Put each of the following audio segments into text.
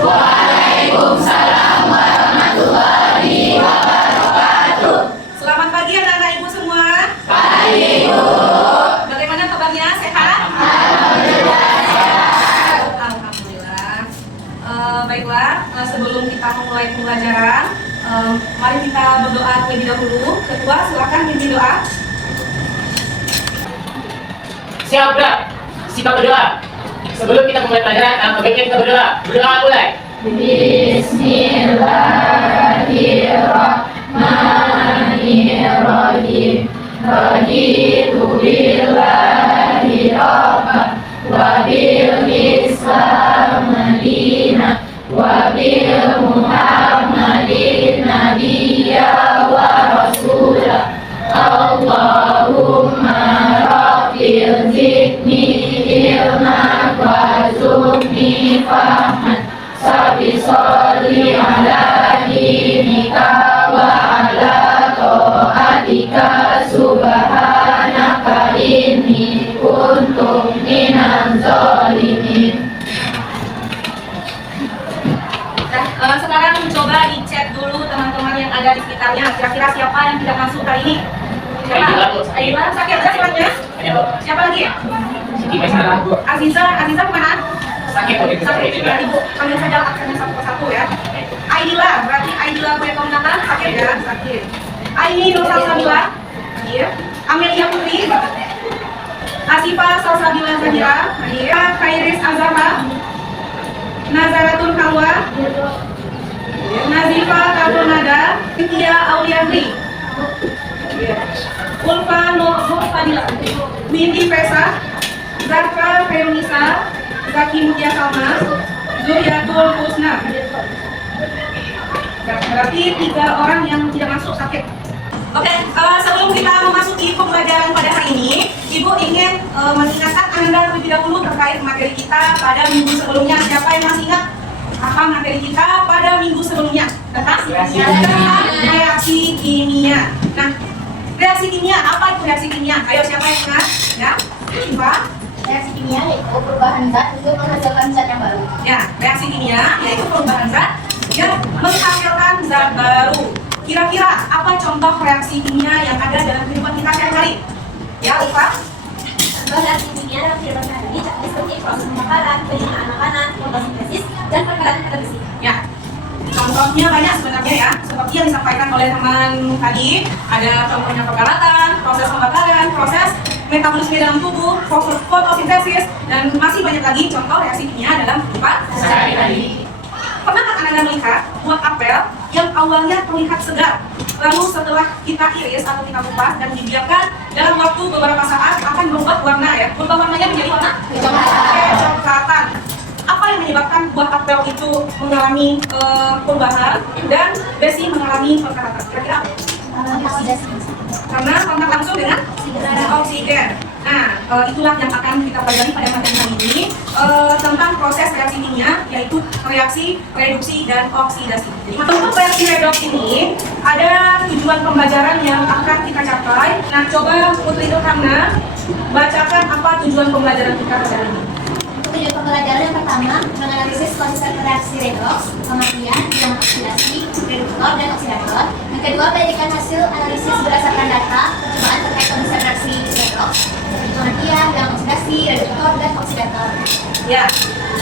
Waalaikumsalam warahmatullahi wabarakatuh. Selamat pagi anak-anak ibu semua. Pagi Bu. Bagaimana kabarnya? Sehat? Alhamdulillah sehat. Alhamdulillah. Baiklah, sebelum kita memulai pembelajaran, mari kita berdoa terlebih dahulu. Ketua, silakan pimpin doa. Siap, Bro. Siap berdoa. Sebelum kita mulai pelajaran, baiknya kita berdoa. Berdoa mulai. Bismillahirrahmanirrahim. Raditu billahi rabban wa bil islam madinah wa bil muhammadin nabiyya wa rasulah. Allahumma rabbil zidni ilman warzuqni fahman. Sabi sholli ala dinika wa ala ta'atika subhanaka inni kuntu minaz zalimin. Nah, sekarang coba dicek dulu teman-teman yang ada di sekitarnya. Kira-kira siapa yang tidak masuk kali ini? Aidila, sakit ada suaranya? Siapa lagi? Siti Maisara. Aziza kemana? Sakit kok itu Sakit juga. Ibu panggil saja aksennya satu persatu ya. Aidila, berarti Aidila punya kemenangan sakit ya? Sakit. Aini Nur Salsabila. Iya. Amelia Putri. Asifa Salsabila Zahira. Iya. Khairis Azhara. Nazaratun Kalwa. Nazifa Kadonada. Tia Auliandri. Ulfa Nur Fadila. Windy Pesa. Zafra Ferunisa. Zaki Mutia Salma. Zuriatul Husna. Berarti 3 orang yang tidak masuk sakit. Oke, sebelum kita memasuki pembelajaran pada hari ini, Ibu ingin mengingatkan Anda terlebih dahulu terkait materi kita pada minggu sebelumnya. Siapa yang masih ingat apa materi kita pada minggu sebelumnya? Tentang reaksi kimia. Nah, reaksi kimia, apa itu reaksi kimia? Ayo siapa yang ingat? Ya, Iva. Reaksi kimia yaitu perubahan zat untuk menghasilkan zat yang baru. Ya, reaksi kimia yaitu perubahan zat yang menghasilkan zat baru. Kira-kira apa contoh reaksi kimia yang ada dalam kehidupan kita sehari-hari? Ya, Ufa? Contoh reaksi kimia dalam kehidupan sehari-hari seperti proses pembakaran, penyediaan makanan, fotosintesis, dan perkembangan kata besi. Ya, contohnya banyak sebenarnya ya. Seperti yang disampaikan oleh teman tadi, ada contohnya perkaratan, proses pembakaran, proses metabolisme dalam tubuh, proses fotosintesis, dan masih banyak lagi contoh reaksi kimia dalam kehidupan sehari-hari. Pernahkah Anda melihat buah apel yang awalnya terlihat segar, lalu setelah kita iris atau kita kupas dan dibiarkan dalam waktu beberapa saat akan berubah warna ya? Berubah warnanya menjadi warna kecoklatan. Apa yang menyebabkan buah apel itu mengalami perubahan dan besi mengalami perkaratan? Kira-kira? Karena kontak langsung dengan oksigen. Nah, itulah yang akan kita pelajari pada materi kali ini tentang proses reaksi kimia, yaitu reaksi reduksi dan oksidasi. Jadi, untuk reaksi redoks ini ada tujuan pembelajaran yang akan kita capai. Nah, coba Putri Nurhamna bacakan apa tujuan pembelajaran kita pada hari ini. Tujuan pembelajaran yang pertama, menganalisis konsep reaksi redoks, pengertian, bilangan oksidasi, reduktor, dan oksidator. Yang kedua, berikan hasil analisis berdasarkan data percobaan terkait konsep reaksi redoks, pengertian, bilangan oksidasi, reduktor, dan oksidator. Ya,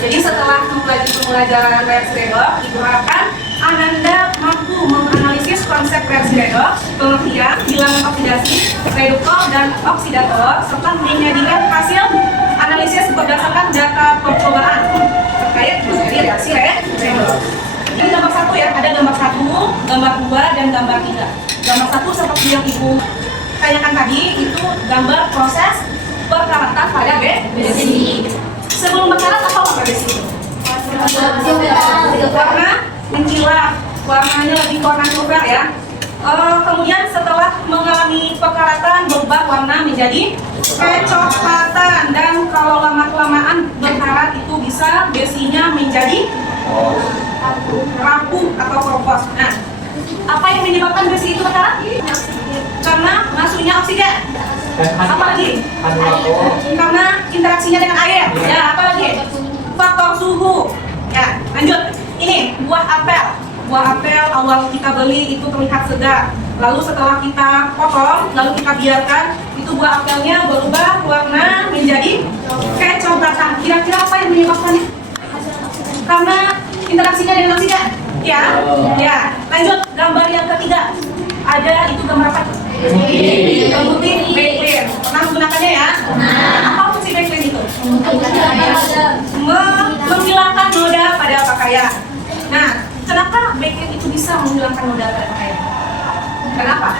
jadi setelah mempelajari pembelajaran reaksi redoks, diharapkan Anda mampu menganalisis konsep reaksi redoks, pengertian, bilangan oksidasi, reduktor, dan oksidator, serta menyajikan hasil analisis berdasarkan data percobaan terkait materi reaksi redoks. Ini gambar 1 ya, ada gambar 1, gambar 2, dan gambar 3. Gambar 1 seperti yang Ibu tanyakan tadi, itu gambar proses perkaratan pada besi. Sebelum berkarat apa warna besi? Warna mencilak, warnanya lebih warna coklat ya. Kemudian setelah mengalami perkaratan berubah warna menjadi kecoklatan, dan kalau lama-kelamaan berkarat itu bisa besinya menjadi rapuh atau keropos. Nah, apa yang menyebabkan besi itu berkarat? Karena masuknya oksigen. Apa lagi? Karena interaksinya dengan air. Ya, apa lagi? Faktor suhu. Ya, lanjut. buah apel. Buah apel awal kita beli itu terlihat segar. Lalu setelah kita potong, lalu kita biarkan, itu buah apelnya berubah warna menjadi kecoklatan. Kira-kira apa yang menyebabkannya? Karena interaksinya dengan oksigen. Ya, ya. Lanjut gambar yang ketiga. Ada itu gambar apa? Putih backplane. Pernah menggunakannya ya? Apa fungsi backplane itu? Menghilangkan noda pada pakaian. Nah, kenapa backplane itu bisa menghilangkan noda pada pakaian? Kenapa?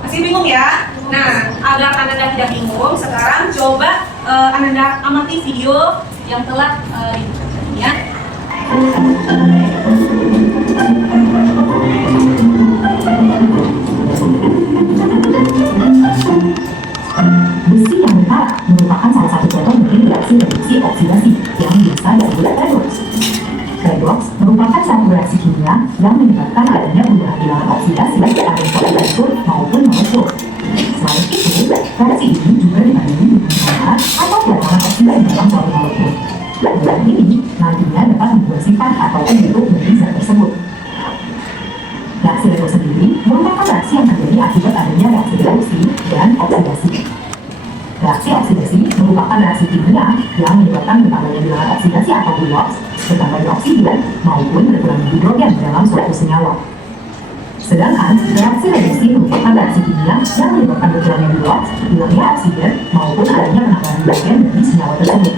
Masih bingung ya? Nah, agar Ananda tidak bingung, sekarang coba Ananda amati video yang telah dibuat ya. Besi yang berkarat merupakan salah satu contoh dari reaksi reduksi oksidasi yang biasa disebut redox. Redox merupakan satu reaksi kimia yang menyebabkan adanya perubahan bilangan oksidasi pada polyester maupun molekul. Selain itu, reaksi ini juga dibandingkan dengan gambar atau kelihatan oksida di dalam suatu molekul. Dan ini nantinya dapat membuat sifat ataupun bentuk dari zat tersebut. Reaksi redox sendiri merupakan reaksi yang terjadi akibat adanya reaksi reduksi dan oksidasi. Reaksi oksidasi merupakan reaksi kimia yang menyebabkan bertambahnya bilangan oksidasi atau redox, bertambahnya oksigen maupun berkurangnya hidrogen dalam suatu senyawa. Sedangkan reaksi reduksi merupakan reaksi kimia yang menyebabkan berkurangnya redox, hilangnya oksigen maupun adanya penambahan hidrogen dari senyawa tersebut.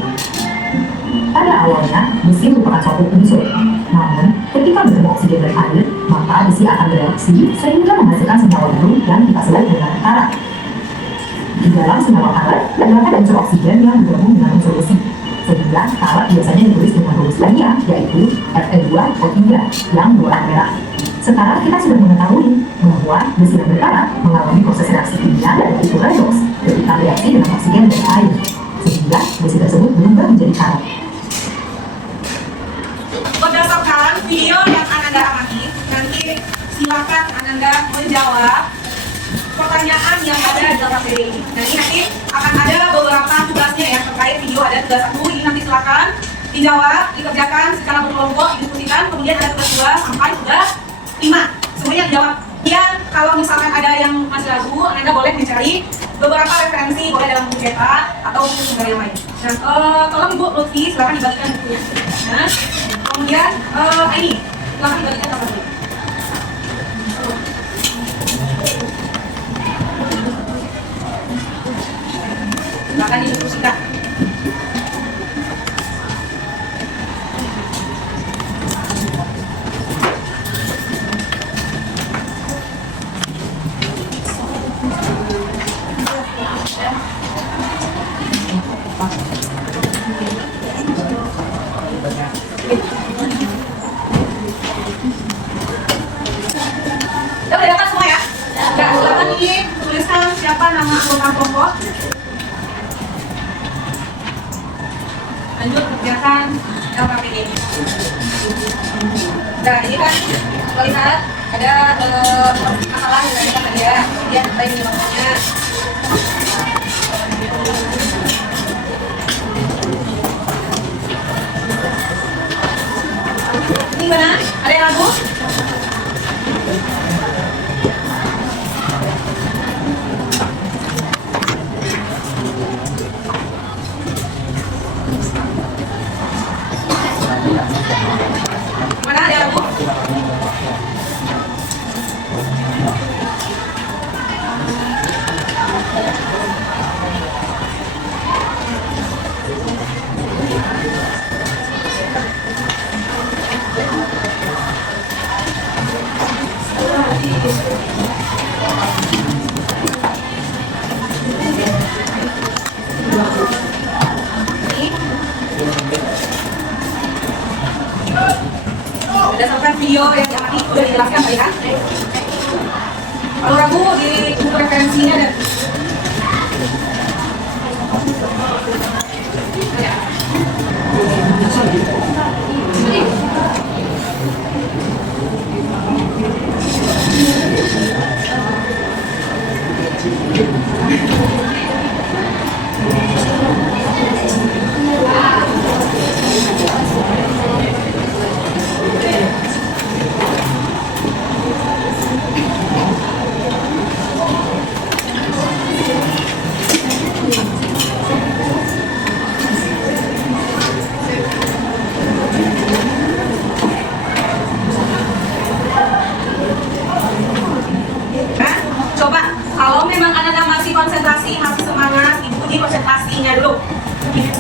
Pada awalnya, besi merupakan suatu unsur. Namun, ketika bertemu oksigen dan air, maka besi akan bereaksi sehingga menghasilkan senyawa baru yang kita sebut dengan karat. Di dalam senyawa karat, terdapat unsur oksigen yang bergabung dengan unsur besi. Sehingga karat biasanya ditulis dengan huruf lainnya, yaitu Fe2O3 yang berwarna merah. Sekarang kita sudah mengetahui bahwa besi yang berkarat mengalami proses reaksi kimia yaitu redox ketika reaksi dengan oksigen dan air. Sehingga besi tersebut berubah menjadi karat. Berdasarkan video yang Ananda amati, nanti silakan Ananda menjawab pertanyaan yang ada dalam materi ini. Nanti akan ada beberapa tugasnya ya terkait video, ada tugas 1, ini nanti silakan dijawab, dikerjakan secara berkelompok, didiskusikan, kemudian ada tugas 2 sampai tugas 5. Semuanya dijawab. Ya, kalau misalkan ada yang masih ragu, Anda boleh mencari beberapa referensi, boleh dalam buku cetak atau buku sumber yang lain. Nah, tolong Ibu Lutfi, silakan dibagikan bukunya. Nah, kemudian ini, silakan dibagikan apa dulu. Silakan didiskusikan. Udah dapat semua ya? Ya, silakan dituliskan siapa nama anggota kelompok. Lanjut kerjakan LKPD. Nah, ini kan kita lihat ada masalah yang kita tadi ya. Kemudian kita ini maksudnya. Ini mana? Ada yang ragu? Mana ada yang ragu? Berdasarkan video yang tadi sudah dijelaskan Pak ya. Kalau ragu di buku referensinya ada.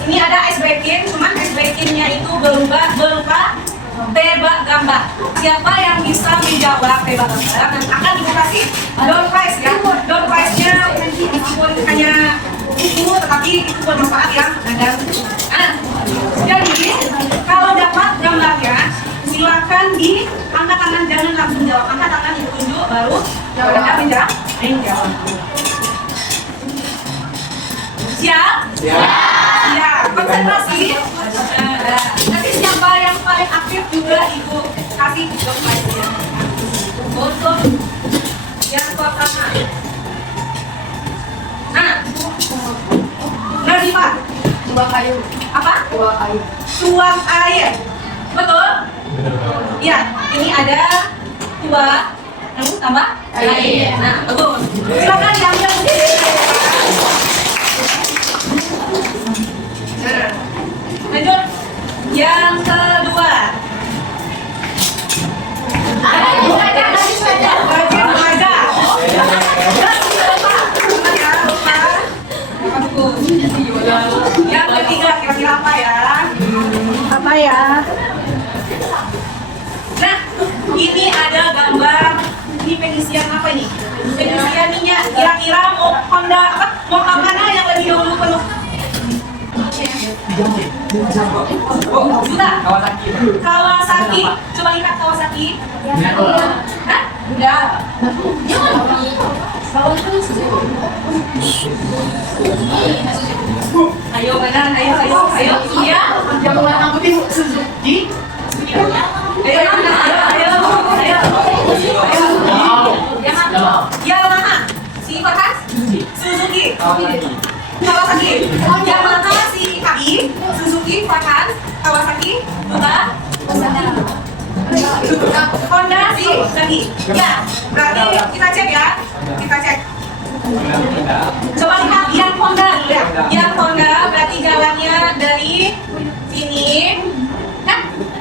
Ini ada ice breaking, cuman ice breakingnya itu berupa tebak gambar. Siapa yang bisa menjawab tebak gambar dan akan dikasih door prize ya. Door prize-nya meskipun hanya itu, tetapi itu bermanfaat ya. Jadi kalau dapat gambarnya, silakan diangkat tangan, jangan langsung jawab. Angkat tangan ditunjuk, baru menjawab. Siap? Siap. Konsentrasi. Nanti siapa yang paling aktif juga ibu kasih door prize-nya. Untuk yang pertama. Nazifah. Tuang kayu. Apa? Tuang kayu. Tuang air. Betul? Ya, ini ada tambah air. Nah, bagus. Silakan diambil sendiri. Nah, lanjut. Yang kedua. Rajin remaja. Yang ketiga kira-kira apa ya? Apa ya? Nah, ini ada gambar. Ini pengisian apa ini? Pengisian minyak. Kira-kira mau Honda apa? Mau mana yang lebih dahulu penuh? Sudah. Kawasaki. Coba lihat Kawasaki. Hah? Udah. Ayo mana? Ayo. Iya. Yang warna putih Suzuki. Yamaha. Si Farhan? Suzuki. Kawasaki. Yamaha si Kaki. Suzuki, Farhan, Kawasaki, Honda si Kaki. Ya, berarti kita cek ya. Kita cek. Coba lihat yang Honda dulu ya. Yang Honda berarti jalannya dari sini. Nah,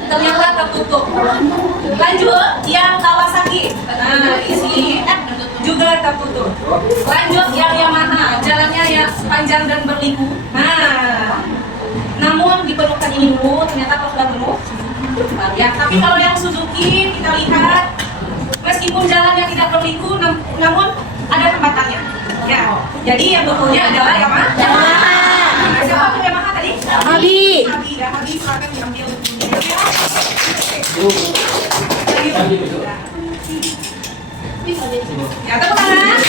ternyata tertutup. Lanjut, yang Kawasaki. Nah, di sini juga tertutup. Lanjut, yang Yamaha. Jalannya ya panjang dan berliku. Nah, namun diperlukan ini dulu. Ternyata kalau sudah penuh. Ya, tapi kalau yang Suzuki kita lihat meskipun jalannya tidak berliku, namun ada tembakannya. Ya, jadi yang betulnya adalah Yamaha. Nah, siapa tuh Yamaha tadi? Abi. Ya, Abi silakan diambil. Ya, tepuk tangan.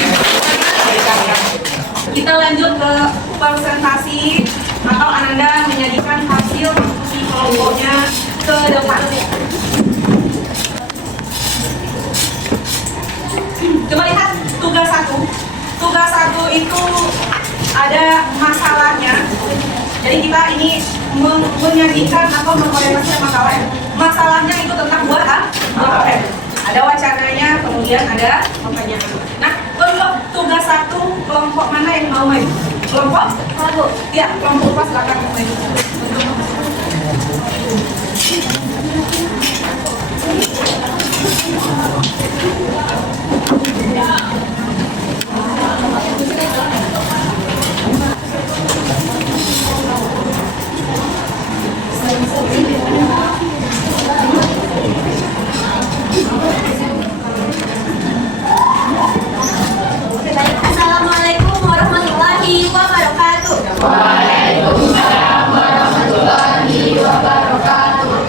Kita lanjut ke presentasi atau Ananda menyajikan hasil diskusi kelompoknya ke depan. Coba lihat tugas 1. Tugas 1 itu ada masalahnya. Jadi kita ini menyajikan atau mengorientasikan masalah. Masalahnya itu tentang buah apa? Ada wacananya, kemudian ada pertanyaan. Nah, untuk tugas 1 kelompok mana yang mau main? Kelompok? Ya, kelompok pas silakan main. Assalamualaikum warahmatullahi wabarakatuh. Waalaikumsalam warahmatullahi wabarakatuh.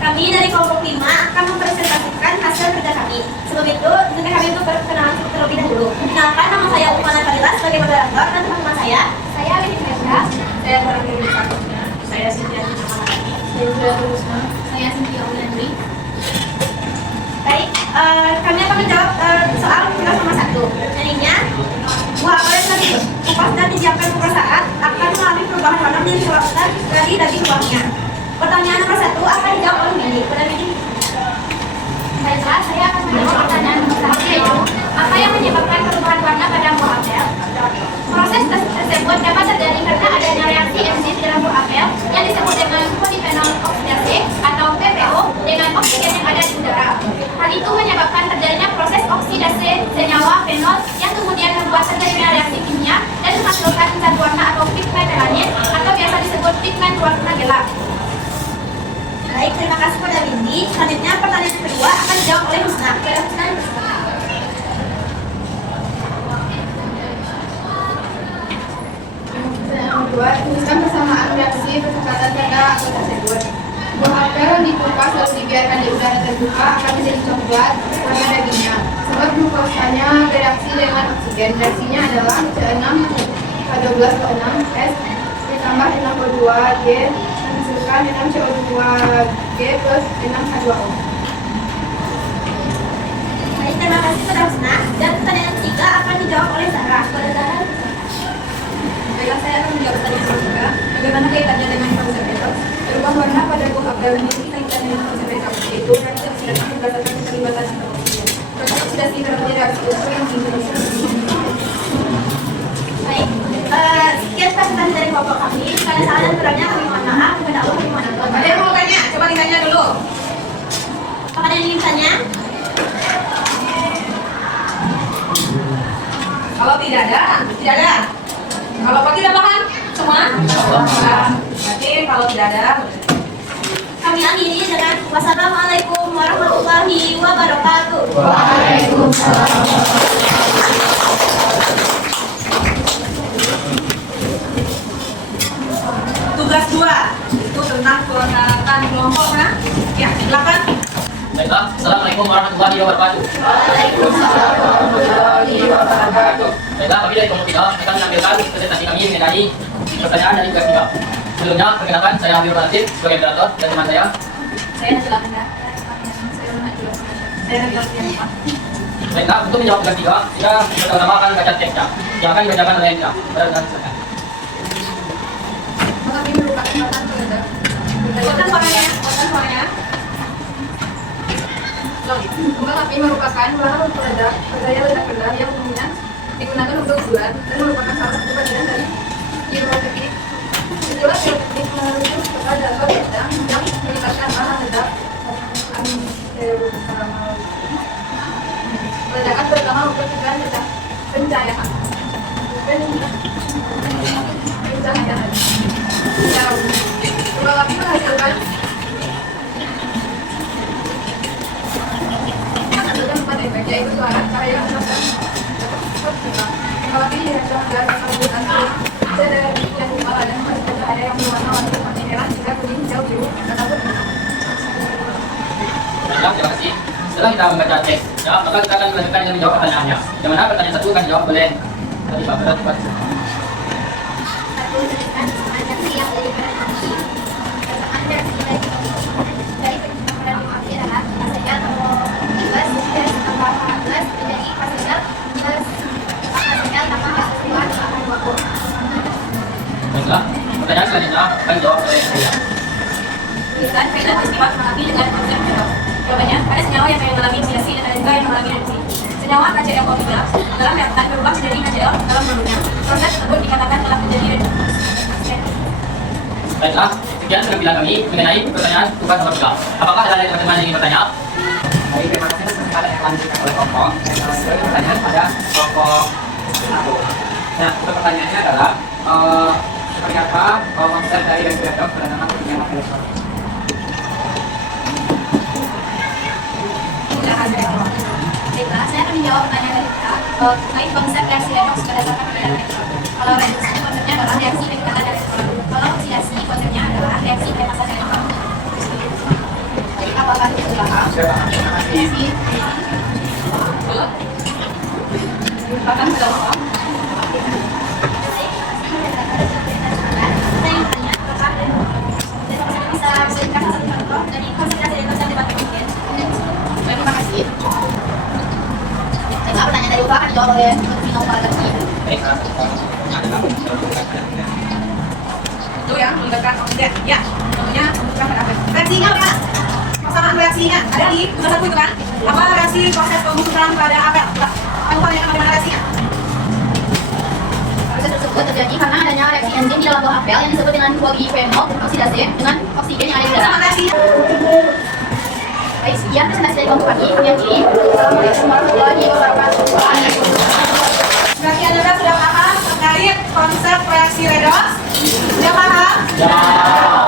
Kami dari kelompok 5 akan mempresentasikan hasil kerja kami. Sebelum itu, izinkan kami untuk berkenalan terlebih dahulu. Kenalkan, nama saya Umana Kalila sebagai moderator dan teman-teman saya Lili Finestra, Saya Farhan Rizka. Saya Cynthia Namalaki. saya Cynthia Ulandri. Baik, kami akan menjawab soal tugas nomor 1. Jadinya, buah apel yang tadi kupas dan didiamkan beberapa saat akan mengalami perubahan warna dan dikeluarkan dari daging buahnya. Pertanyaan nomor 1 akan dijawab oleh Mili. Pada Mili. Baiklah, saya akan menjawab pertanyaan nomor 1, yaitu apa yang menyebabkan perubahan warna pada buah apel? Proses tersebut dapat terjadi karena adanya reaksi enzim dalam buah apel yang disebut dengan polifenol oksidasi atau PPO dengan oksigen yang ada di udara. Hal itu menyebabkan terjadinya proses oksidasi senyawa fenol yang kemudian membuat terjadinya reaksi kimia dan menghasilkan zat warna atau pigment melanin atau biasa disebut suasana gelap. Baik, terima kasih pada Windy. Selanjutnya pertanyaan kedua akan dijawab oleh Husna. Kepada Husna yang bersama. Yang kedua, tuliskan persamaan reaksi percepatan pada apel tersebut. Buah apel di kulkas lalu dibiarkan di udara terbuka akan menjadi coklat warna dagingnya. Sebab glukosanya bereaksi dengan oksigen. Reaksinya adalah C6H12O6 S ditambah NaO2G menghasilkan 6CO2G plus 6H2O. Baik, terima kasih pada Husna. Dan pertanyaan ketiga akan dijawab oleh Zahra. Kepada Zahra. Baiklah, saya akan menjawab pertanyaan kedua. Bagaimana kaitannya dengan konsep redoks? Berubah warna pada buah apel memiliki kaitan dengan konsep redoks, yaitu reaksi oksidasi berdasarkan keterlibatan atau oksigen. Proses oksidasi berarti reaksi unsur yang diinisiasi. Baik, sekian presentasi dari kelompok kami. Jika ada salah dan kurangnya kami mohon maaf. Kepada Allah kami mohon ampun. Ada yang mau tanya? Coba ditanya dulu. Apa ada yang ingin tanya? Kalau tidak ada, tidak ada. Kalau Pak tidak paham, semua? Berarti kalau tidak ada, Kami akhiri dengan wassalamualaikum warahmatullahi wabarakatuh. tugas 2 itu tentang persyaratan kelompok, nah? Ya, silakan. Baiklah, Assalamualaikum warahmatullahi wabarakatuh. Baiklah, kami dari kelompok 3 akan menampilkan presentasi kami mengenai pertanyaan dari tugas 3. Sebelumnya, perkenalkan saya Habibur Latif sebagai moderator dan teman saya. Saya Najla Anda. Saya Najla Anda. Baiklah, untuk menjawab tugas 3, kita pertama akan baca teksnya yang akan dibacakan oleh Hendra. Silakan. Kami merupakan bahan peledak. Buatkan suaranya, buatkan suaranya. Bunga api merupakan bahan peledak berdaya ledak rendah yang umumnya digunakan untuk bulan dan merupakan salah satu bagian dari piroteknik. Istilah piroteknik merujuk kepada benda yang melibatkan bahan ledak. Ledakan terutama untuk tujuan pencahayaan. Secara umum, bunga api menghasilkan empat efek, yaitu suara, cahaya, dan kalau ini dirancang agar kelembutan sedang yang kepala dan menghasilkan cahaya yang berwarna-warni seperti merah, hingga kuning, hijau, biru, ataupun Baiklah, terima kasih. Setelah kita membaca teks, ya, maka kita akan melanjutkan dengan menjawab pertanyaannya. Yang mana pertanyaan 1 akan dijawab oleh tadi Pak Berat. Satu, tuliskan persamaan reaksi yang dari pada kami. Persamaan reaksi dari penyusupan api adalah hasilnya plus plus tambah plus menjadi hasilnya plus hasilnya tambah hasilnya akan 20. Baiklah, pertanyaan selanjutnya akan dijawab oleh saya. Tuliskan kaitan peristiwa gunung api dengan konsep redoks. Jawabannya, ada senyawa yang mengalami oksidasi dan ada juga yang mengalami reduksi. Senyawa KCl-O3 dalam reaktan berubah menjadi HCl dalam produknya. Proses tersebut dikatakan telah menjadi reduksi. Baiklah, sekian penampilan kami mengenai pertanyaan tugas nomor 3. Apakah ada dari teman-teman yang ingin bertanya? Baik, terima kasih atas kesempatan yang telah diberikan oleh kelompok. Sebagai pertanyaan pada kelompok 1. Nah, untuk pertanyaannya adalah seperti apa konsep dari reaksi redoks berdasarkan perkembangan elektronik? Baiklah, saya akan menjawab pertanyaan dari kita terkait konsep reaksi redoks berdasarkan perbedaan elektron. Kalau reduksi konsepnya adalah reaksi peningkatan elektron. Kalau oksidasi konsepnya adalah reaksi pelepasan elektron. Jadi apakah itu paham? Saya paham, terima kasih. Bahkan sudah paham. Saya ingin tanya, apakah bisa berikan satu contoh dari konsentrasi redoks yang dipakai mungkin? Terima kasih. Baiklah, pertanyaan dari Upa akan dijawab oleh Vino Palgati. Baiklah, Itu yang melibatkan oksigen. Ya, contohnya membutuhkan pada apa? Reaksinya apa? Persamaan reaksinya ada di tugas 1 itu kan? Apa reaksi proses pembusukan pada apel? Apa yang bagaimana reaksinya? Proses tersebut terjadi karena adanya reaksi enzim di dalam buah apel yang disebut dengan 2-bifenol oksidase dengan oksigen yang ada di dalam. Persamaan reaksinya. Baik, sekian presentasi dari kelompok kami. Kami akhiri. Assalamualaikum warahmatullahi wabarakatuh. Berarti Anda sudah paham terkait konsep reaksi redoks? Sudah paham? Ya.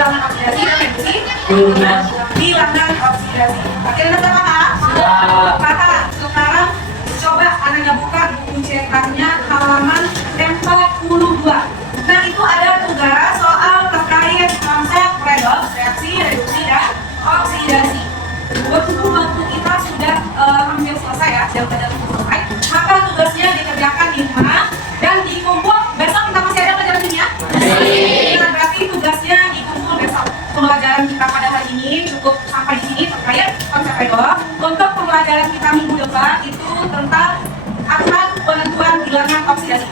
bilangan oksidasi dan reduksi. Bilangan. Bilangan oksidasi. Oke, udah berapa Kak? Sudah. Kakak, sekarang coba anaknya buka buku cetaknya halaman 42. Nah, itu ada tugas soal terkait konsep redoks, reaksi, reduksi, dan oksidasi. Waktu kita sudah hampir selesai ya, jam belajar selesai. Maka tugasnya dikerjakan di rumah dan dikumpul. Besok kita masih ada pelajaran kimia? Nah, berarti tugasnya dikumpul besok. Pembelajaran kita pada hari ini cukup sampai di sini terkait konsep redoks. Untuk pembelajaran kita minggu depan itu tentang akan penentuan bilangan oksidasi.